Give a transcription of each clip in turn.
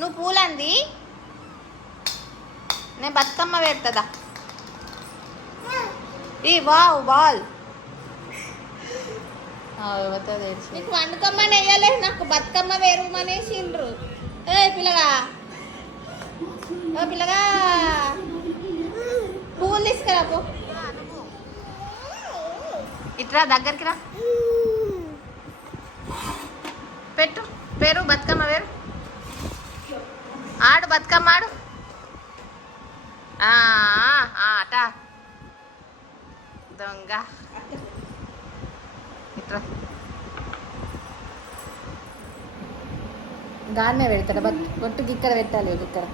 నువ్వు పూలంది. నేను బతుకమ్మ పెడతదా? ఈ వావ్ బాల్. నీకు వండుకమ్మని వేయలే నాకు బతుకమ్మ వేరుమనేసిండ్రు ఏ పిల్లగా. ఓ పిల్లగా. పువ్వులు తీసుకురా పో. ఇట్రా దగ్గరికి రా. పెట్టు పేరు బతుకమ్మ వేరు ఆడు బతుకమ్మ ఆడు. ఆ, ఆ, అట. దొంగ. ఇట్రా. గానే పెడతాడు. బట్ బొట్టుకి ఇక్కడ పెట్టాలి ఇక్కడ.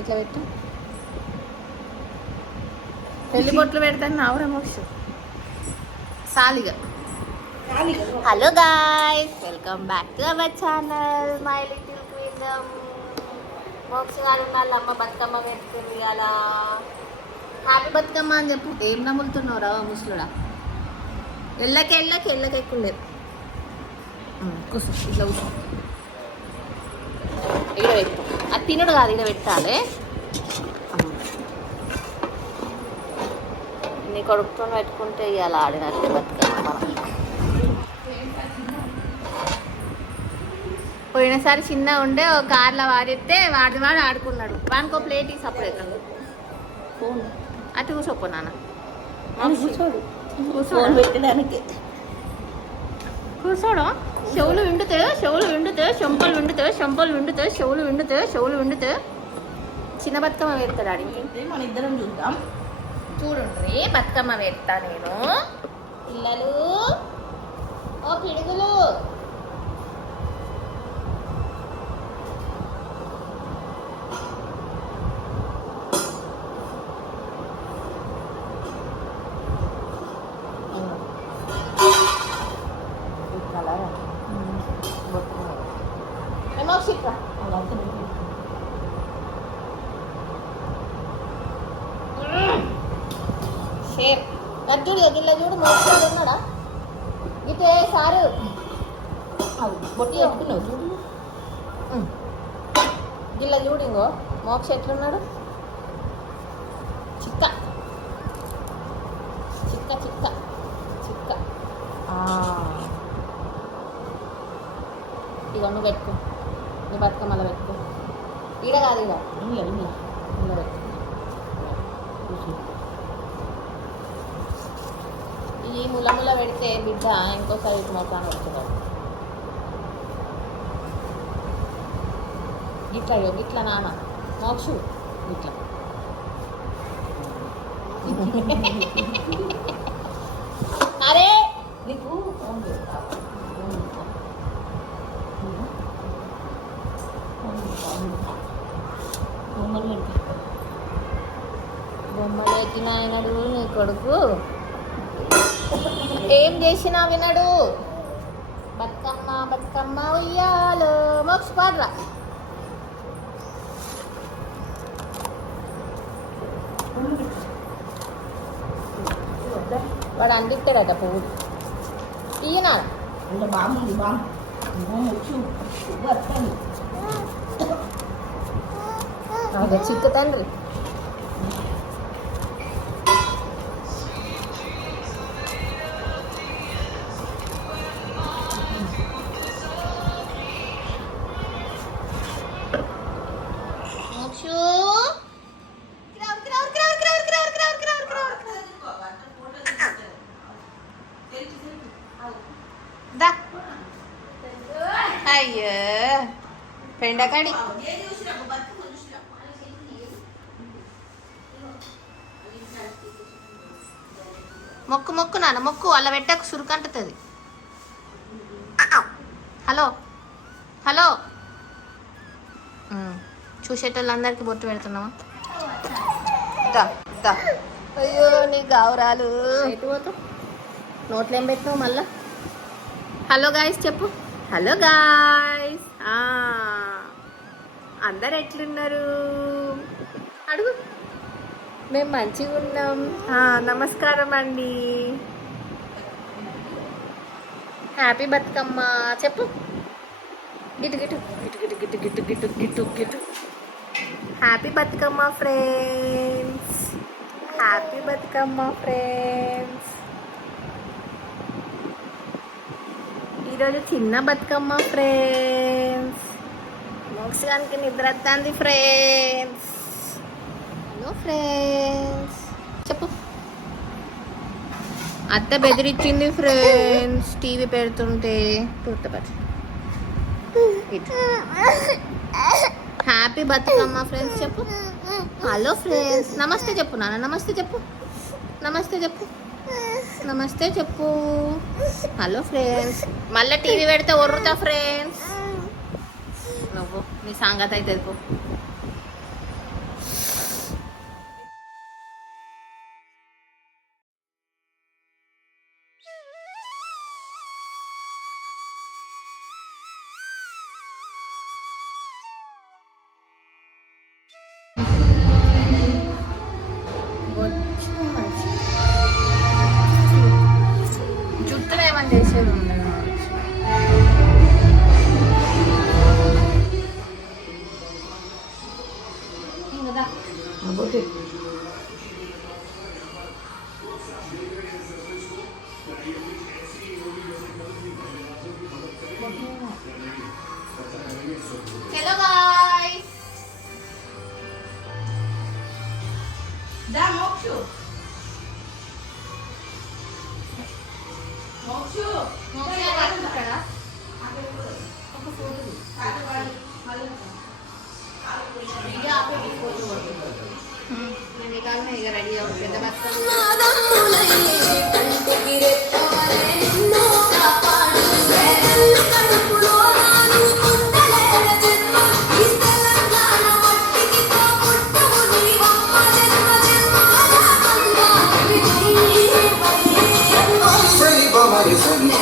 ఇట్లా పెట్టు. పెళ్ళి బొట్లు పెడతాను నావురా Moksha. సాలిగా. Hello guys welcome back to our channel my little queen Moksha గారు వాళ్ళ అమ్మ బతుకమ్మ పెట్టుకుంది అలా. హ్యాపీ బతుకమ్మ అని చెప్పు. ఏం నమ్ములుతున్నావురా ముసలుడా? ఎల్లకి ఎల్లకి ఎల్లకి ఎక్కువ లేదు కూర్చో ఇట్లా కూర్చో. ఈడ పెట్టు. అది తినడు కాదు ఈడ పెట్టాలి. నీ కొడుకుతో పెట్టుకుంటే ఇవాళ ఆడినట్టు బతుకమ్మ. మనం పోయినసారి చిన్న ఉండే ఒక కార్లో వాడితే వాడి వాడు ఆడుకున్నాడు. వానికి ఒక ప్లేట్ ఈ ఫోన్. అటు కూర్చోపో నాన్న. కూర్చోడు. పెట్టడానికి కూర్చోడం? చెవులు విండుతాయి చెవులు విండుతాయి చెంపలు విండుతాయి చెంపలు విండుతాయి చెవులు విండుతాయి చెవులు విండుతాయి చిన్న బతుకమ్మ వేస్తాడు ఆడికి మన ఇద్దరం చూద్దాం. చూడండి బతుకమ్మ వేస్తా నేను. పిల్లలు ఓ పిడుగులు. గడ్డుడు గిల్ల చూడు మోసుకొని ఉన్నాడా ఇటే సారు. బొట్టి పెట్టుకున్నావు చూడు. గిల్ల చూడు ఇంగో మోక్ష ఎట్లున్నాడు? చిక్క. చిక్క చిక్క. చిక్క. ఇగో నువ్వు పెట్టుకో. నీ బతుకమ్మల పెట్టుకో. ఈడ కాదు ఈడ. ఇలా ఇలా ఈడ పెట్టుకో. ఈ ములముల పెడితే బిడ్డ ఇంకోసారి ఇటు మొత్తాన్ని వస్తున్నాడు ఇట్లా ఇగో ఇట్లా నాన్న. మోక్షు. ఇట్లా. అరే నీకు ఫోన్ పెడతా బొమ్మలు పెడతా బొమ్మలు ఎక్కిన కొడుకు. ఏం చేసినా వినడు. బతుకమ్మ బతుకమ్మ ఉయ్యాలో మోక్ష పాడరా? వాడు అందిస్తాడట పువ్వు. ఈయన? బాగుంది బాగు బొమ్మ. చూ వస్తాను అదే చిక్కు తండ్రి. దా. అయ్యో. పెండకాడి మొక్కు మొక్కు నాన్న మొక్కు. అలా పెట్టకు సురుకంటుతుంది హలో. హలో. చూసేటోళ్ళందరికీ బొట్టు పెడుతున్నావా? దా దా. అయ్యో నీ గావురాలు. ఎటు నోట్లో ఏం పెట్టినావు మళ్ళా? హలో గాయస్ చెప్పు. హలో గాయస్ అందరు ఎట్లున్నారు? అడుగు. మేము మంచిగా ఉన్నాం. నమస్కారం అండి. హ్యాపీ బతుకమ్మ. చెప్పు. గిటు ఇటు గిటు గిట్టు గిట్టు గిట్టు గిట్టు గిట్టు గిట్టు happy Bathukamma friends happy Bathukamma friends ఈరోజు చిన్న బతుకమ్మ ఫ్రెండ్స్ మోక్షానికి నిద్ర వస్తుంది ఫ్రెండ్స్ హలో ఫ్రెండ్స్ చెప్పు. అత్త బెదిరించింది ఫ్రెండ్స్ టీవీ పెడుతుంటే గుర్తుపట్టు హ్యాపీ బతుకమ్మ ఫ్రెండ్స్ చెప్పు. హలో ఫ్రెండ్స్ నమస్తే చెప్పు నాన్న. నమస్తే చెప్పు. నమస్తే చెప్పు. నమస్తే చెప్పు. హలో ఫ్రెండ్స్ మళ్ళీ టీవీ పెడితే ఒర్రుతా ఫ్రెండ్స్ నువ్వు నీ సంగతి అయితే Okay. Hello guys. Damn, Mokshu. Mokshu. Mokshu. Mokshu ready అవుతుంది పెద్ద బతుకమ్మ కావునక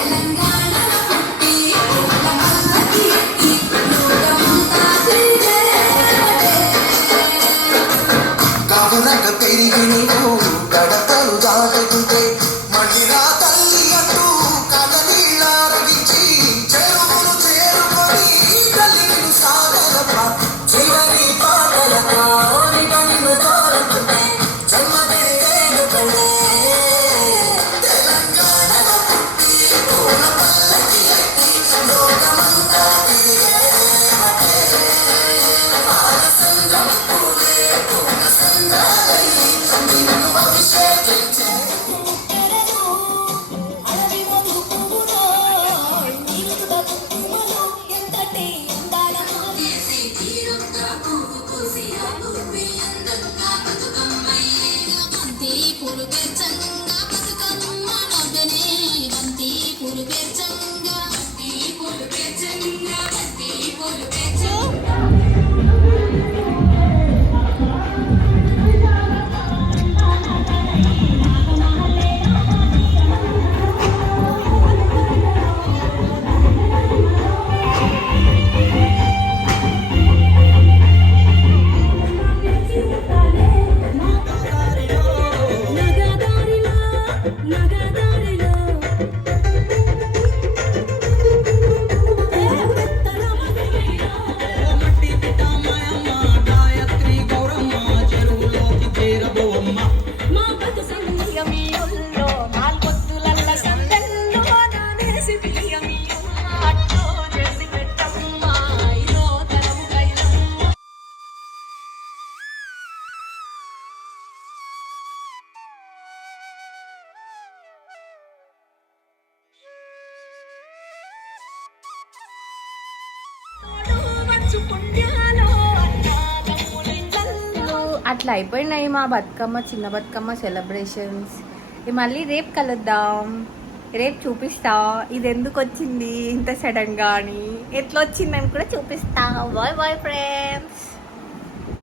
అట్లా అయిపోయినాయి మా బతుకమ్మ చిన్న బతుకమ్మ సెలబ్రేషన్స్ మళ్ళీ రేపు కలుద్దాం. రేపు చూపిస్తా. ఇది ఎందుకు వచ్చింది ఇంత సడన్గా అని ఎట్లా వచ్చిందని కూడా చూపిస్తా. Bye bye friends